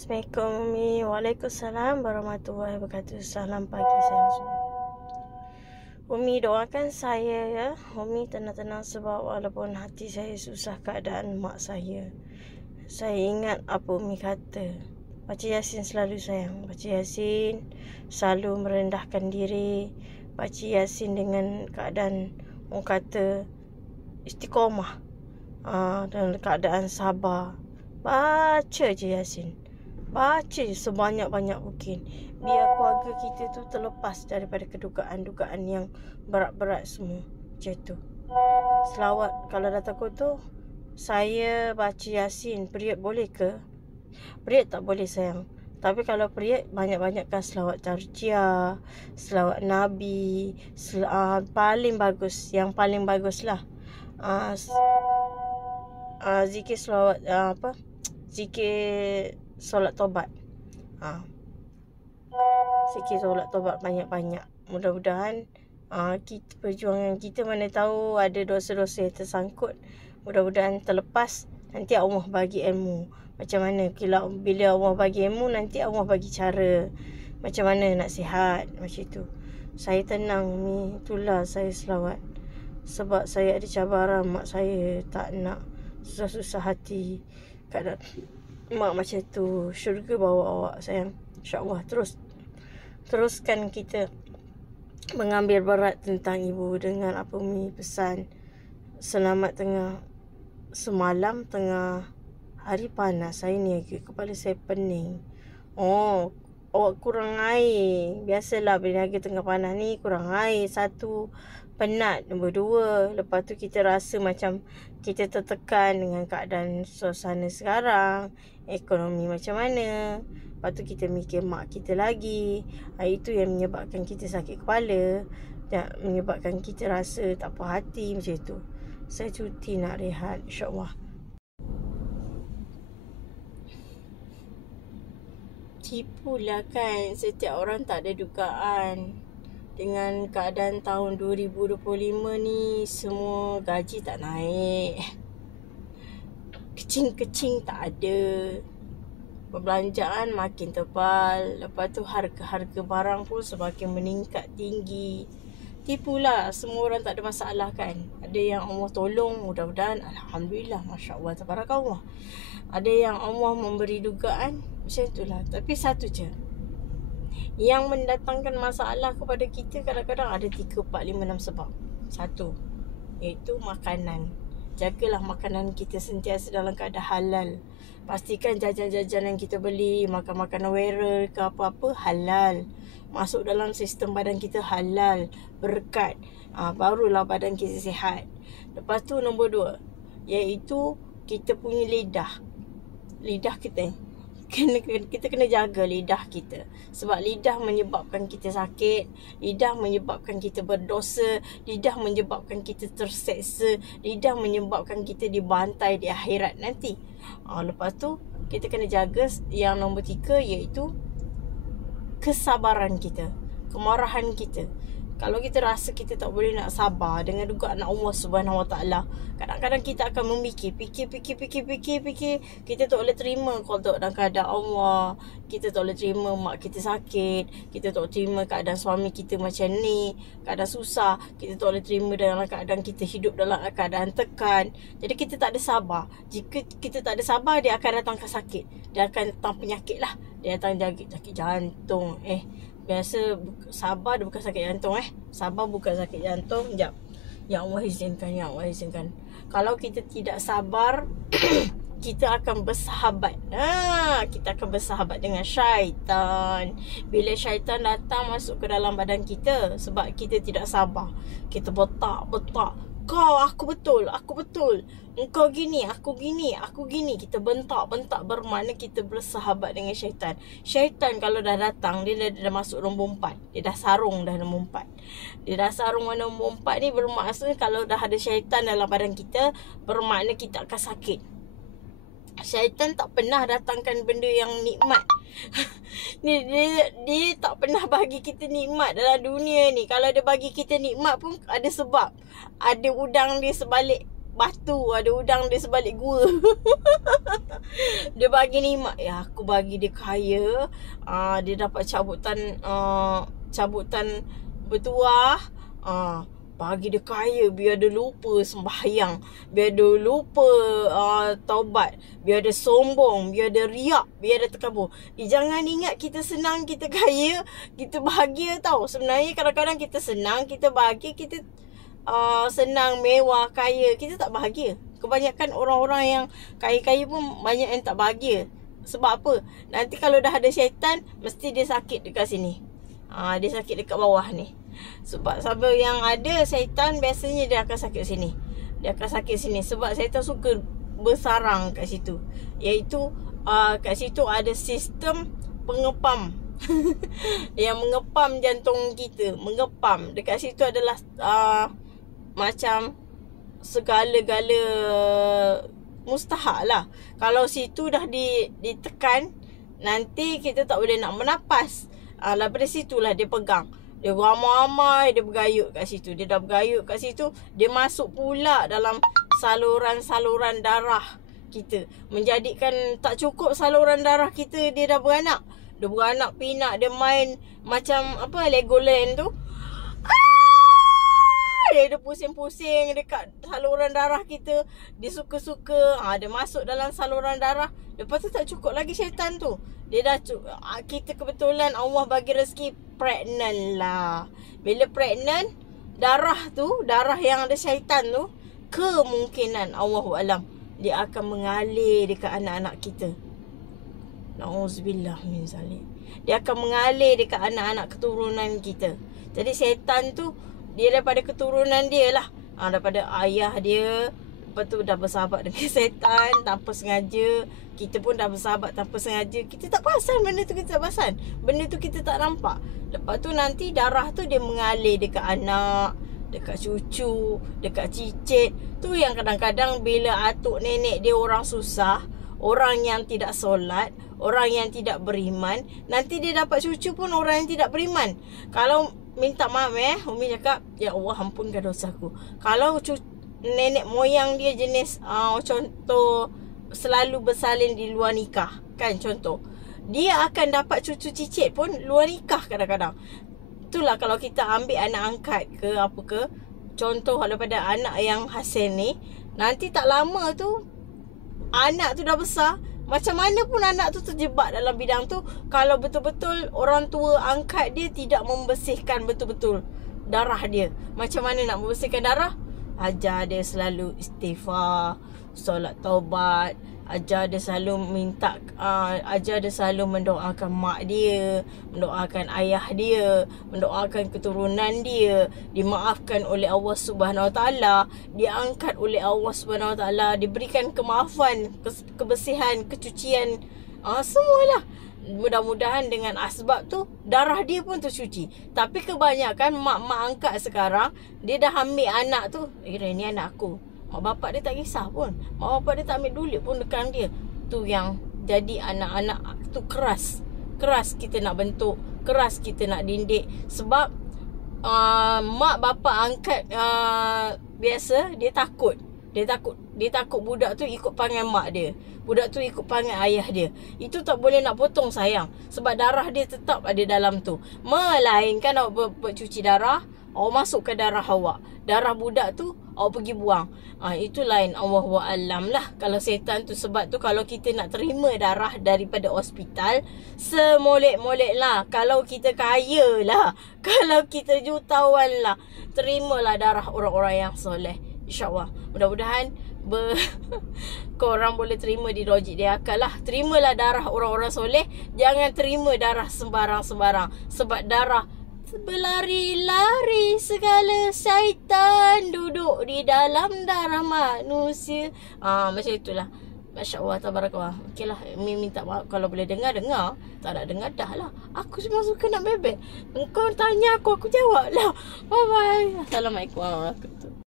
Assalamualaikum Umi. Waalaikumsalam warahmatullahi wabarakatuh. Salam pagi saya semua. Umi doakan saya ya. Umi tenang-tenang sebab walaupun hati saya susah keadaan mak saya. Saya ingat apa Umi kata. Baca Yasin selalu sayang. Baca Yasin selalu merendahkan diri. Baca Yasin dengan keadaan orang kata istiqamah. Dalam keadaan sabar. Baca je Yasin. Baca sebanyak-banyak mungkin. Biar keluarga kita tu terlepas daripada kedugaan-dugaan yang berat-berat semua. Macam tu. Selawat kalau dah takut tu, saya baca Yasin. Periuk boleh ke? Periuk tak boleh sayang. Tapi kalau periuk, banyak-banyakkan selawat tarjiyah, selawat Nabi, paling bagus. Yang paling bagus lah. Zikir selawat, zikir solat taubat. Zikir solat taubat banyak-banyak. Mudah-mudahan perjuangan kita mana tahu ada dosa-dosa yang tersangkut. Mudah-mudahan terlepas. Nanti Allah bagi ilmu. Macam mana bila Allah bagi ilmu, nanti Allah bagi cara. Macam mana nak sihat. Macam tu. Saya tenang ni. Itulah saya selawat. Sebab saya ada cabaran. Mak saya tak nak susah-susah hati. Kadang mak macam tu. Syurga bawa awak sayang. InsyaAllah teruskan kita mengambil berat tentang ibu dengan apa Umi pesan. Selamat semalam tengah hari panas. Saya niaga, kepala saya pening. Awak kurang air. Biasalah berniaga tengah panas ni kurang air. Satu, penat. Nombor dua, lepas tu kita rasa macam kita tertekan dengan keadaan suasana sekarang. Ekonomi macam mana. Lepas tu kita mikir mak kita lagi. Itu yang menyebabkan kita sakit kepala. Dan menyebabkan kita rasa tak puas hati macam tu. Saya cuti nak rehat insyaAllah. Tipulah kan. Setiap orang tak ada dugaan. Dengan keadaan tahun 2025 ni, semua gaji tak naik. Kecing-kecing tak ada. Perbelanjaan makin tebal. Lepas tu harga-harga barang pun semakin meningkat tinggi. Tipulah. Semua orang tak ada masalah kan. Ada yang Allah tolong. Mudah-mudahan Alhamdulillah. Masya Allah. Tabarakallah. Ada yang Allah memberi dugaan. Macam itulah. Tapi satu je. Yang mendatangkan masalah kepada kita kadang-kadang ada 3, 4, 5, 6 sebab. Satu, iaitu makanan. Jagalah makanan kita sentiasa dalam keadaan halal. Pastikan jajan-jajan yang kita beli, makan makanan wearer ke apa-apa, halal. Masuk dalam sistem badan kita halal, berkat. Barulah badan kita sihat. Lepas tu nombor 2, iaitu kita punya lidah. Lidah kita kita kena jaga lidah kita. Sebab lidah menyebabkan kita sakit. Lidah menyebabkan kita berdosa. Lidah menyebabkan kita terseksa. Lidah menyebabkan kita dibantai di akhirat nanti. Lepas tu kita kena jaga yang nombor 3, iaitu kesabaran kita, kemarahan kita. Kalau kita rasa kita tak boleh nak sabar dengan dugaan Allah Subhanahu Wa Taala, kadang-kadang kita akan memikir, fikir. Kita tak boleh terima qada dan keadaan Allah. Kita tak boleh terima mak kita sakit. Kita tak boleh terima keadaan suami kita macam ni, keadaan susah. Kita tak boleh terima dalam keadaan kita hidup dalam keadaan tekan. Jadi kita tak ada sabar. Jika kita tak ada sabar, dia akan datangkan sakit. Dia akan datang penyakit lah. Dia datang sakit jantung. Biasa sabar dia bukan sakit jantung Sabar bukan sakit jantung. Sekejap. Ya Allah izinkan. Kalau kita tidak sabar kita akan bersahabat. Kita akan bersahabat dengan syaitan. Bila syaitan datang masuk ke dalam badan kita sebab kita tidak sabar, kita betak. Kau, aku betul. Engkau gini, aku gini. Kita bentak. Bermakna kita bersahabat dengan syaitan. Syaitan kalau dah datang, dia dah masuk nombor 4. Dia dah sarung dah nombor 4. Dia dah sarung nombor 4 ni bermaksud kalau dah ada syaitan dalam badan kita, bermakna kita akan sakit. Syaitan tak pernah datangkan benda yang nikmat. Dia tak pernah bagi kita nikmat dalam dunia ni. Kalau dia bagi kita nikmat pun ada sebab. Ada udang dia sebalik batu, ada udang di sebalik gua. Dia bagi nikmat. Ya, aku bagi dia kaya. Dia dapat cabutan bertuah. Bagi dia kaya, biar dia lupa sembahyang, biar dia lupa taubat, biar dia sombong, biar dia riak, biar dia terkabur. Jangan ingat kita senang, kita kaya, kita bahagia tau. Sebenarnya kadang-kadang kita senang, kita bahagia, kita senang, mewah, kaya, kita tak bahagia. Kebanyakan orang-orang yang kaya-kaya pun banyak yang tak bahagia. Sebab apa? Nanti kalau dah ada syaitan, mesti dia sakit dekat sini. Dia sakit dekat bawah ni. Sebab yang ada syaitan, biasanya dia akan sakit sini. Dia akan sakit sini. Sebab syaitan suka bersarang kat situ. Iaitu kat situ ada sistem pengepam. Yang mengepam jantung kita. Mengepam. Dekat situ adalah macam segala-gala mustahak lah. Kalau situ dah ditekan, nanti kita tak boleh nak menapas. Daripada situlah dia pegang. Dia ramai-ramai, dia bergayut kat situ. Dia dah bergayut kat situ, dia masuk pula dalam saluran-saluran darah kita. Menjadikan tak cukup saluran darah kita, dia dah beranak. Dia beranak pinak, dia main macam apa, Legoland tu. Dia pusing-pusing dekat saluran darah kita. Dia suka-suka. Dia masuk dalam saluran darah. Lepas tu tak cukup lagi syaitan tu. Dia dah kita kebetulan Allah bagi rezeki pregnant lah. Bila pregnant, darah yang ada syaitan tu, kemungkinan Allahualam dia akan mengalir dekat anak-anak kita. Na'udzubillah min zalik. Dia akan mengalir dekat anak-anak keturunan kita. Jadi syaitan tu dia daripada keturunan dia lah. Daripada ayah dia. Lepas tu dah bersahabat dengan syaitan tanpa sengaja. Kita pun dah bersahabat tanpa sengaja. Kita tak perasan benda tu, kita tak perasan. Benda tu kita tak nampak. Lepas tu nanti darah tu dia mengalir dekat anak, dekat cucu, dekat cicit. Tu yang kadang-kadang bila atuk nenek dia orang susah, orang yang tidak solat, orang yang tidak beriman, nanti dia dapat cucu pun orang yang tidak beriman. Kalau minta maaf Umi cakap, ya Allah ampunkan dosaku. Kalau nenek moyang dia jenis contoh selalu bersalin di luar nikah, kan contoh, dia akan dapat cucu cicit pun luar nikah kadang-kadang. Itulah kalau kita ambil anak angkat ke apa ke, contoh daripada anak yang Hasan ni, nanti tak lama tu anak tu dah besar. Macam mana pun anak tu terjebak dalam bidang tu kalau betul-betul orang tua angkat dia tidak membersihkan betul-betul darah dia. Macam mana nak membersihkan darah? Ajar dia selalu istighfar, solat taubat, ajar dia selalu ajar dia selalu mendoakan mak dia, mendoakan ayah dia, mendoakan keturunan dia, dimaafkan oleh Allah Subhanahu Wa Taala, diangkat oleh Allah Subhanahu Wa Taala, diberikan kemaafan, kebersihan, kecucian, semualah. Mudah-mudahan dengan asbab tu darah dia pun tercuci. Tapi kebanyakan mak-mak angkat sekarang, dia dah ambil anak tu, ni anak aku. Mak bapak dia tak kisah pun. Mak bapak dia tak ambil duit pun dekat dia. Tu yang jadi anak-anak tu keras. Keras kita nak bentuk, keras kita nak didik. Sebab mak bapak angkat biasa, dia takut. Dia takut budak tu ikut panggil mak dia. Budak tu ikut panggil ayah dia. Itu tak boleh nak potong sayang. Sebab darah dia tetap ada dalam tu. Melainkan awak cuci darah, awak masuk ke darah awak. Darah budak tu awak pergi buang. Itu lain, Allahualam lah kalau setan tu. Sebab tu kalau kita nak terima darah daripada hospital, semolek-molek lah. Kalau kita kaya lah, kalau kita jutawan lah, terimalah darah orang-orang yang soleh. InsyaAllah. Mudah-mudahan korang boleh terima di logik dia akal lah. Terimalah darah orang-orang soleh. Jangan terima darah sembarang-sembarang. Sebab darah berlari-lari segala syaitan duduk di dalam darah manusia. Macam itulah. Masya Allah, tabarakallah. Okey lah, Mi minta maaf kalau boleh dengar. Tak nak dengar dah lah. Aku cuma suka nak bebek. Engkau tanya aku jawab lah. Bye-bye. Assalamualaikum warahmatullahi wabarakatuh.